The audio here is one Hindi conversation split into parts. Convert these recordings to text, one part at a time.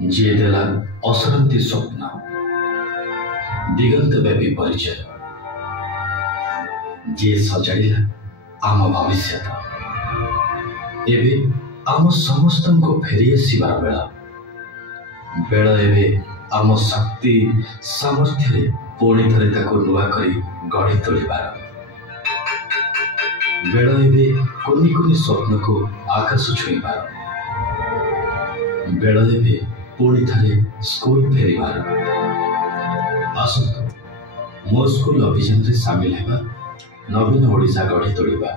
जी देला असरंती स्वप्न दिगंत व्यापी परिचय जी सजाड़ा आम भविष्य एवं आम समस्त को फेरी आसबार बेल एवं आम शक्ति सामर्थ्य पुणी थे नुआ कर गढ़ी तोड़ार बेल एवं कुनि कुनि स्वप्न को आकाश छुईबार बेल एवं पुणी थे स्कूल फेरबार आसतु मो स्कूल अभियान में सामिल होगा नवीन ओडिशा गढ़ी तोड़िबा।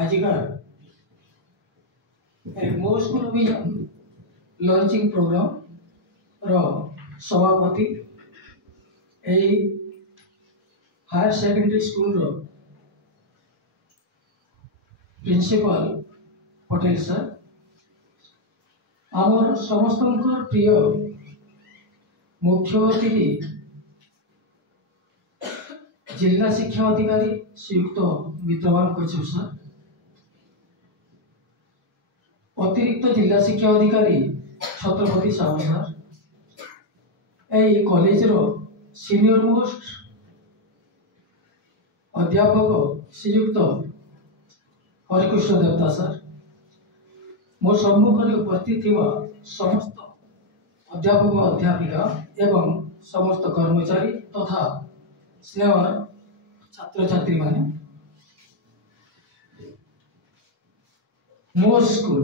आजिकार एक मो स्कूल अभियान लॉन्चिंग प्रोग्राम रो सभापति हायर सेकेंडरी स्कूल रो प्रिंसिपल पटेल सर आमर समस्त प्रिय मुख्य अतिथि जिला शिक्षा अधिकारी श्रीयुक्त मित्रवान कच्छप सर अतिरिक्त जिला शिक्षा अधिकारी छत्रपति साहू सर कॉलेज रो सीनियर मोस्ट अध्यापक श्रीयुक्त हरिकृष्ण देवता सर मो सम्मुख उपस्थित समस्त अध्यापक अध्यापिका एवं समस्त कर्मचारी तथा स्नेह छात्र छात्री माने मो स्कूल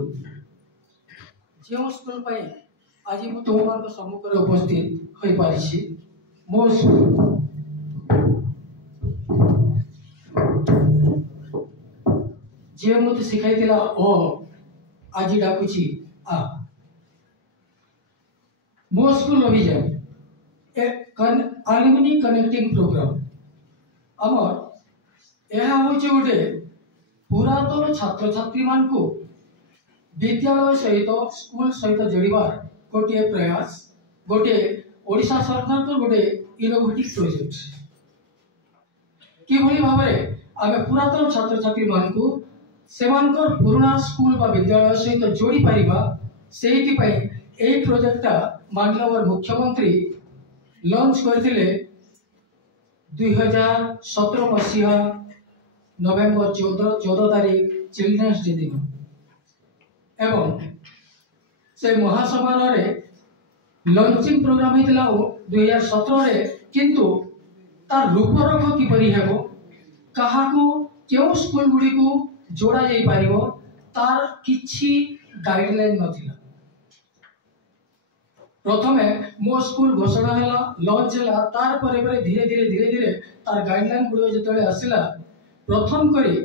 जो स्कूल आज मु तुम सम्मुख उपस्थित हो पारि मो स्कूल जी मत शिखाई ओ आज डाकुची आ मो स्कूल अभियान अलुमिनी कनेक्टिंग प्रोग्राम आमर यह हूँ गोटे पुरातन छात्र छात्री मान को विद्यालय सहित स्कूल सहित जोड़ार गोटे प्रयास गोटे ओडिशा सरकार गोटे इनोवेटिव प्रोजेक्ट कि भाव में आम पुरातन छात्र छात्री मान को सेमानकर पुराना स्कूल बा विद्यालय सहित जोड़ी पारिबा से प्रोजेक्टा माननीय मुख्यमंत्री लॉन्च करथिले 2017 मसीहा नवेम्बर 14 तारीख चिल्ड्रेन्स डे दिन एवं से महासमारोह रे लॉन्चिंग प्रोग्राम होता 2017 रे किंतु तार रूपरेख किपरि हेबो काहाको केउ स्कूल गुडी को जोड़ा जाई पारिबो तार किछि गाइडलाइन नथिला। प्रथमे मो स्कूल घोषणा हैला लॉन्च हैला तार परे परे धीरे धीरे तार गाइडलाइन गुडी जतले आसिला प्रथम करी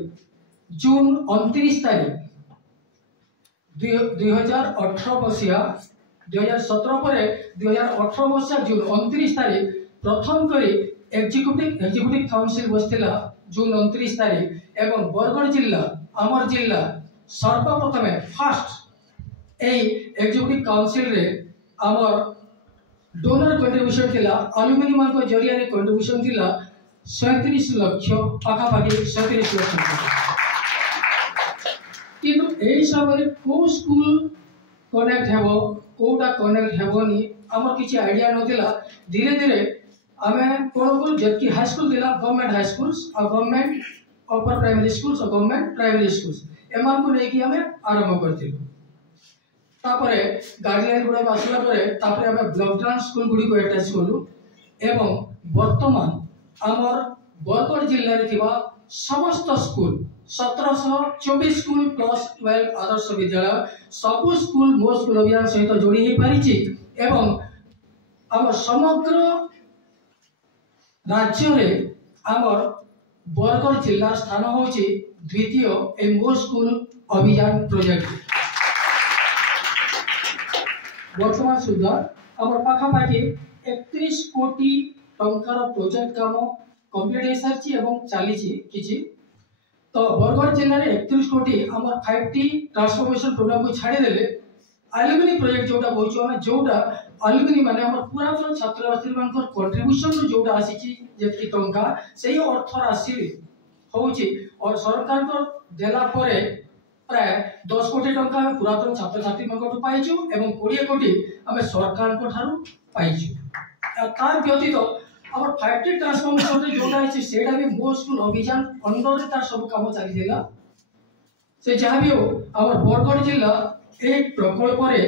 जून 29 तारीख 2018 मसीहा 2017 पर 2018 मसीहा जून 29 तारीख प्रथम करी एग्जीक्यूटिव काउंसिल बसथिला जून 29 तारीख एवं बरगढ़ जिला आमर जिला सर्वप्रथम फास्ट एग्जीक्यूटिव काउंसिल रे आमर डोनर कंट्रीब्यूशन थिला अलुमिनी मान को जरिया रे कंट्रीब्यूशन थिला 37 लाख पाखापाखि 37 लाख किंतु एई समय को स्कूल कनेक्ट हेबो कोटा कनेक्ट हेबोनी आमर किछि आईडिया नथिला धीरे धीरे आमे कोन जबकि हाई स्कूल दिला गवर्नमेंट हाई स्कूल्स और गवर्नमेंट अपर प्राइमरी स्कूल्स और गवर्नमेंट प्राइमरी स्कूल्स एमान को लेके हमें आरंभ करथिलु तापरे गाइडलाइन गुडा आसला परे तापरे हमें ब्लॉक डाउन स्कूल गुडी को अटैच करलु एवं वर्तमान आमर बरगढ़ जिल्ला रे थिबा समस्त school 1724 school plus 12 Adarsh Vidyalaya सब स्कूल मो स्कूल अभियान सहित जोड़ी ही पारिछि एवं आमर समग्र राज्य रे आमर बरगढ़ जिला स्थान होची द्वितीय मो स्कूल अभियान प्रोजेक्ट वर्तमान सुधा आमर पाखापाखि 31 कोटी टंकार प्रोजेक्ट काम कंप्लीट हो सारी एवं चली तो बरगढ़ जिले में 31 कोटी आमर 5T ट्रांसफॉर्मेशन प्रोग्राम को छाड़ी देले अलुमिनी प्रोजेक्ट जोटा कहूँ आम जोटा अलुमिनी माने हमर पुरातन छात्र छात्री मानकर कंट्रीब्यूशन जोटा आसी जेति टंका सेही अर्थ राशि होउची और सरकार को देला परे प्राय 10 कोटी टंका पुरातन छात्र छात्री मानकर पाइछु एवं 20 कोटी हमें सरकार को थारु पाइछु। तार व्यतीत हमर 5T ट्रांसफॉर्मेशन जोटा है सेटा भी मो स्कूल अभियान अंडर तार सब काम चली देला से जहाँ भी हो हमर बरगढ़ जिला एक प्रकल्प रे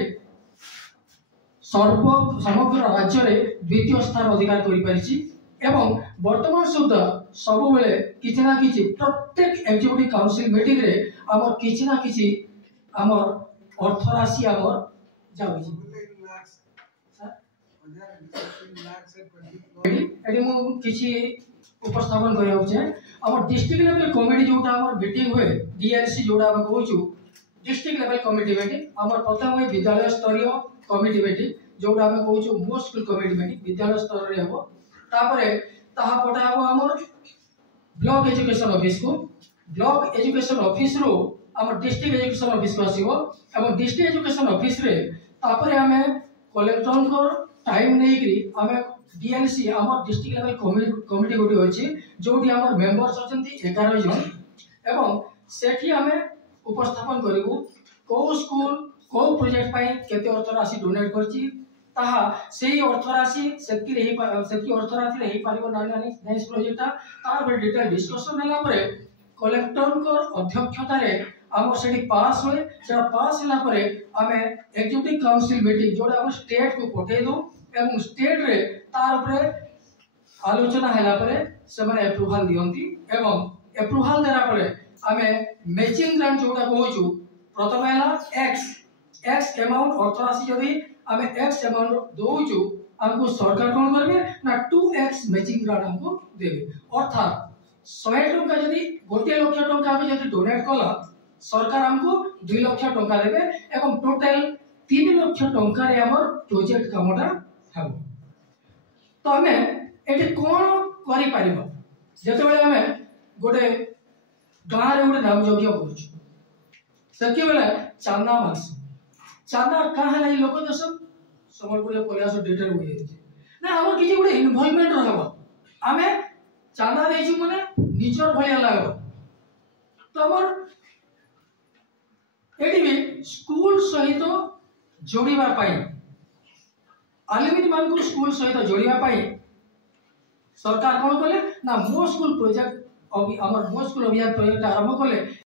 समग्र राज्य रे द्वितीय स्थान अधिकार करि परिछि एवं वर्तमान सुद्धा सब बेले किछि ना किछि प्रत्येक एग्जीक्यूटिव काउंसिल मीटिंग रे हमर किछि ना किछि हमर अर्थ राशि हमर जाउछि एडी मु किछि उपस्थापन करियो छै हमर डिस्ट्रिक्ट लेवल कमिटी जोटा हमर मीटिंग हुए डीएलसी जोटा हम कहूछु डिस्ट्रिक्ट लेवल कमिटी मीटिंग हमर प्रथम हुए विद्यालय स्तरीय कमिटी मीटिंग जोटा हम कहूछु मो स्कूल कमिटी मीटिंग विद्यालय स्तर रे हबो तापरे ताहा पटा हबो हमर ब्लॉक एजुकेशन ऑफिस को ब्लॉक एजुकेशन ऑफिस रो हमर डिस्ट्रिक्ट एजुकेशन ऑफिस को आसीबो एवं डिस्ट्रिक्ट एजुकेशन ऑफिस रे तापरे हमें कलेक्टर को टाइम नै करी हमें डीएलसी हमर डिस्ट्रिक्ट लेवल कमिटी गोटी होछि जोटी हमर मेंबर्स अछंती 11 जन एवं सेठी हमें उपस्थापन करिवु को स्कूल को प्रोजेक्ट पाई केते अर्थ राशि डोनेट करछि ताहा सेही अर्थ राशि सेति अर्थ राशि रही पारिबो नानी नेक्स्ट प्रोजेक्ट तार पर डिटेल डिस्कशन हला परे कलेक्टर को अध्यक्षता रे हमर सेठी पास होय सेटा पास हला परे हमें एग्जीक्यूटिव काउंसिल मीटिंग जोडा हम स्टेट को पठे दो एवं स्टेट रे तार ऊपर आलोचना हैला परे से माने अप्रूवल दियंती एवं अप्रूवल देला परे हमें मैचिंग ग्रांट जोटा कहूछु प्रथम हैला x अमाउंट अर्थ राशि जदी हमें x अमाउंट दोछु हमको सरकार कोन करबे ना 2x मैचिंग ग्रांट हमको देबे अर्थात 100 टंका जदी 1 लाख टंका हम जदी डोनेट कला सरकार हमको 2 लाख टंका देबे एवं टोटल 3 लाख टंका रे हमर प्रोजेक्ट कामटा हबो तो हमें एटे कोन करि परिबो जते बेले हमें गोटे गाँ रे गोटे नाम यज्ञ करूछु सके बेले चांदा मास चांदा कहाँ है लोक दस समलपुर प्रयास डिटेल हो जाए ना हमर किछि गोटे इन्वॉल्वमेंट रहबो हमें चांदा देछु माने निचर भलिया लागबो तो हमर एटी भी स्कूल सहित जोड़ीबा पाई अलुमिनी मान को स्कूल सहित जोड़ीबा पाई सरकार कोन कले ना मो स्कूल प्रोजेक्ट अभी हमर मो स्कूल अभियान प्रोजेक्ट आरंभ कले